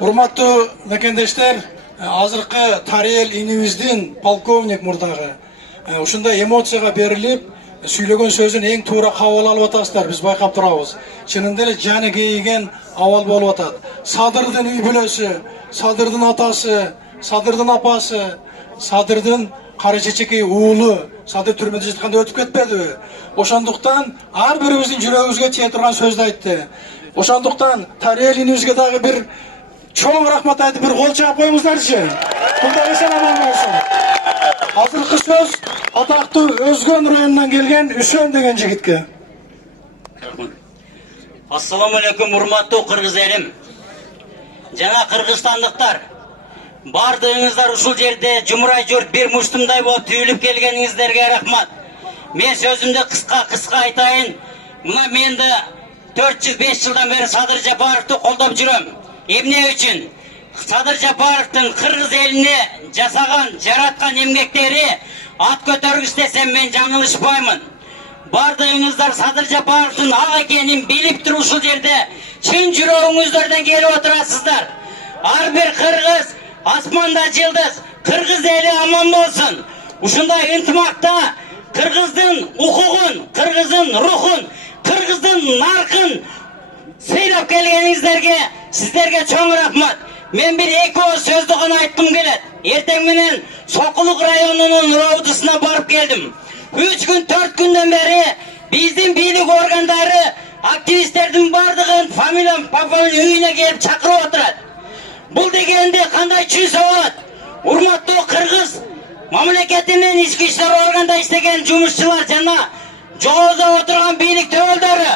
Урматтуу мекендештер, азыркы Тарел инибиздин полковник мурдагы ушундай эмоцияга берилип, сүйлөгөн сөзүн эң туура кабыл алып атасыздар, биз байкап турабыз. Чынында эле жаны кейиген абал болуп атат. Садырдын үй бүлөсү, Садырдын атасы, Садырдын апасы, Садырдын кары чечекей уулу Садыр түрмөдө жатканда өтүп кетпедиби? Ошондуктан ар бирибиздин жүрөгүбүзгө тие турган сөздү айтты. Ошондуктан Тарел инибизге дагы бир чоң рахмат айтып, бир кол чаап коюңуздарчы. Кулдагы аман болсун. Азыркы сөз атактуу Өзгөн районунан келген Үсөн деген жигитке. Ассаламу алейкум, урматтуу кыргыз элим. Жана кыргызстандыктар, бардыгыңыздар ушул жерде жумурай журт бир муштумдай болуп түйүлүп келгениңиздерге рахмат. Мен сөзүмдү кыска айтайын. Мына мен да 405 жылдан бери Садыр Жапаровду колдоп жүрөм. Эмне үчүн? Садыр Жапаровдун кыргыз элине жасаган, жараткан эмгектери ат көтөргүч десем мен жаңылышпаймын. Бардыгыңыздар Садыр Жапаровдун ак экенин билип туруп ушул жерде чын жүрөгүңүздөрдөн келип отурасыздар. Ар бир кыргыз асманда жылдыз, кыргыз эли аман болсун. Ушундай ынтымакта кыргыздын укугун, кыргыздын рухун, кыргыздын наркын сыйлап келгениңиздерге сиздерге чоң рахмат. Мен бир эки ооз сөздү гана айткым келет. Эртең менен Сокулук районунун роудусуна барып келдим. 3 күн 4 күндөн бери биздин бийлик органдары активисттердин бардыгын фамилиям папамдын үйүнө келип чакырып отурат. Бул дегенди кандай түшүнсө болот? Урматтуу кыргыз мамлекетинин ички иштер органда иштеген жумушчулар жана жогоруда отурган бийлик төбөлдөрү,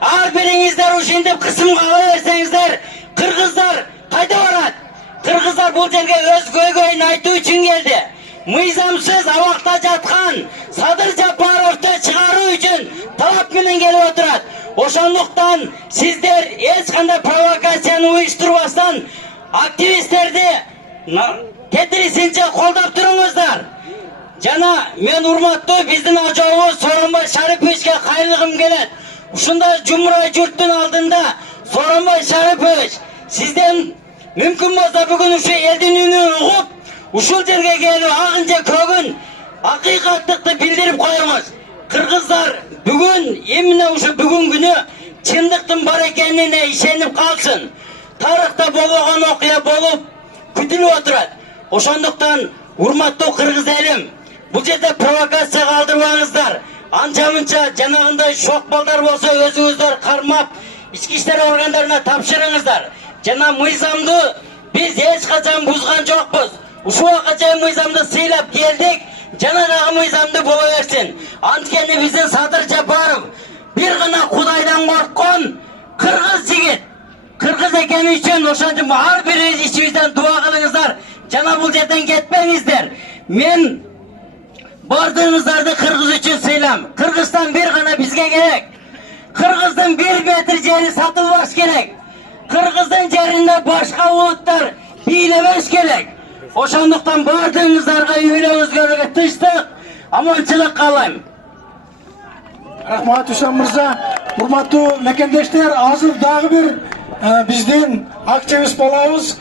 ар бириңиздер ушинтип кысымга ала берсеңиздер, кыргыздар кайда барат? Кыргыздар бул жерге өз көйгөйүн айтуу үчүн келди. Мыйзамсыз абакта жаткан Садыр Жапаровду чыгаруу үчүн талап менен келип отурат. Ошондуктан сиздер эч кандай провокацияны уюштурбастан активисттерди тетирисинче колдоп туруңуздар. Жана мен урматтуу биздин ажообуз Сооронбай Шариповичке кайрылгым келет. Ушундай жумурай журттун алдында Сооронбай Шарипович, сизден мүмкүн болсо бүгүн ушу элдин үнүн угуп, ушул жерге келип агын же көгүн акыйкаттыкты билдирип коюңуз. Кыргыздар бүгүн эмне ушу бүгүн күнү чындыктын бар экенине ишенип калсын. Тарыхта болгон окуя болуп күтүлүп отурат. Ошондуктан урматтуу кыргыз элим, бул жерде провокация калтырбаңыздар. Анча-мынча жанагындай шок балдар болсо өзүңүздөр кармап, ички иштер органдарына тапшырыңыздар. Жана мыйзамды биз эч качан бузган жокпуз. Ушуга чейин мыйзамды сыйлап келдик, жана дагы мыйзамды боло берсин. Анткени биздин Садыр Жапаров бир гана Кудайдан корккон кыргыз жигит. Кыргыз экени үчүн ошондо ар бириңиз ичибизден дуа кылыңыздар. Жана бул жерден кетпеңиздер. Мен бардыгыңыздарды кыргыз үчүн сыйлам. Кыргызстан бир гана бизге керек. Кыргыздын 1 метр жери сатылбаш керек. Кыргыздын жеринде башка улуттар бийлебеш керек. Ошондуктан бардыгыңыздарга үйлөрүңүзгө тынчтык, аманчылык каалайм. Рахмат Үсөн мырза. Урматтуу мекендештер, азыр дагы бир биздин активист балабыз